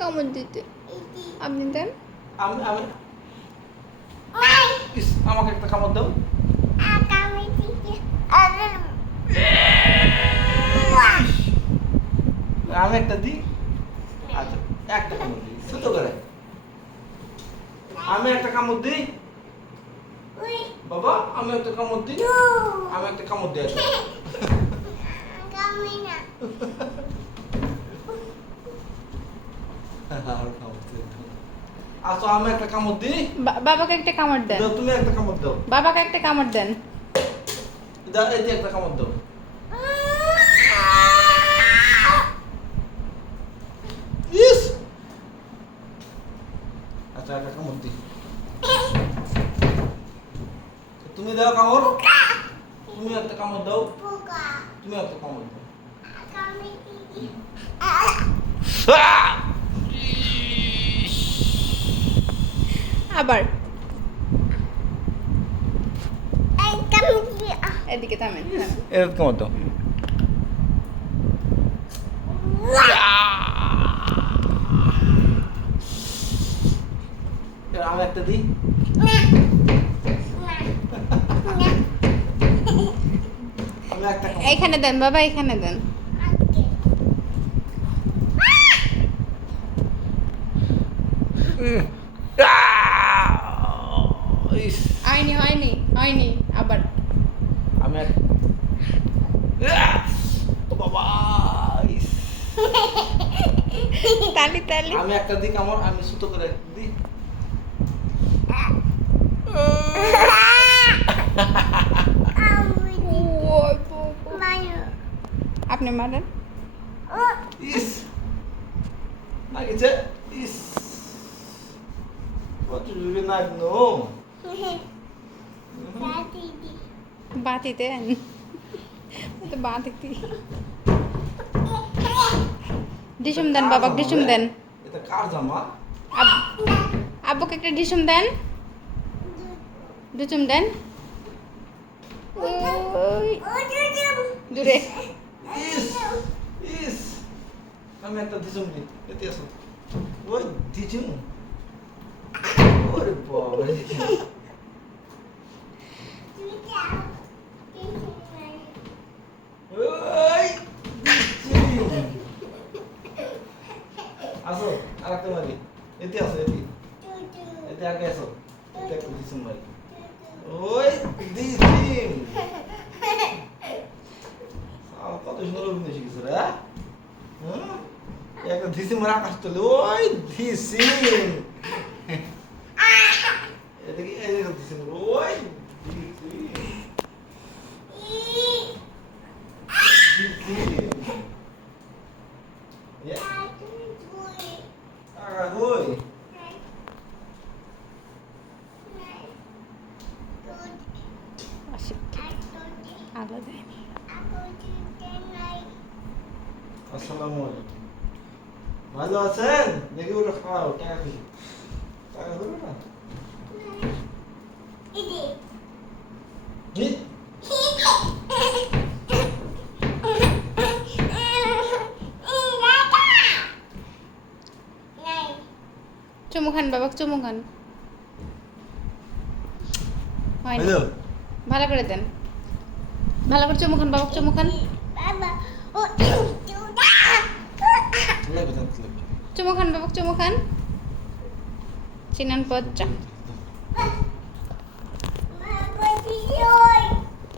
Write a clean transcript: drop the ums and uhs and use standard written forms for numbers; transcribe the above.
কামড় দিতে আপনি দেন। আমি আমি আমাকে একটা কামড় দাও। আমি একটা দিই। আচ্ছা একটা কামড় দিই ছোট করে। আমি একটা কামড় দিই বাবা, আমি একটা কামড় দিই। আমি একটা কামড় দিই। আচ্ছা আমি একটা কামড় দিই। বাবাকে একটা কামড় দেন। তুমি একটা কামড় দাও। বাবাকে একটা কামড় দেন। এই যে একটা কামড় দাও। ইস আচ্ছা একটা কামড় দিই। তুমি দাও কামড়। তুমি একটা কামড় দাও। তুমি একটা কামড় দাও। আবার এদিকে থামেন। এরকম মতো আমি একটা দিই। আমি একটা এইখানে দেন বাবা, এখানে দেন। হয়নি হয়নি হয়নি আবার। আমি বাবা তালি তালি। আমি একটা দিই কামড়। আমি ছোট করে দিই। আপনি মারেন। ইস লাগিছে। ইস what do you not know? বাতি দেন। তো বাতিতে ডিসুম দেন বাবা, ডিসুম দেন। এটা কার জামা? আব্বুকে একটা ডিসুম দেন। ডিসুম দেন। দূরে। ইস ইস আমি একটা দিছুম দিই। এতে আসো। ওই দিছুম। ওরে বাবা রে। ওই দিছুম। আসো আরেকটা মারি। এতে আসো এতে। এতে আগে আসো। এতে একটা দিছুম মারি। ওই দিছুম। কত সুন্দর অভিনয় শিখেছে রে। হ্যাঁ একটা দিছি মারা আকাশ তোলে। ওই দিছি এদিকে এদিকে দিছি। ওই দিছি আগা কই আলাদা। আসসালামু আলাইকুম। ভালো আছেন? দেখি ওটা খাও টাকা খুশি। টাকা দেবে না? জি চুমু খান বাবা, চুমু খান। হয়নি। হ্যালো ভালো করে দেন। ভালো করে চুমু খান বাবা, চুমু খান। লাগবে লাগবে চুমু খান বাবা, চুমু খান। চিনান পচ্চা।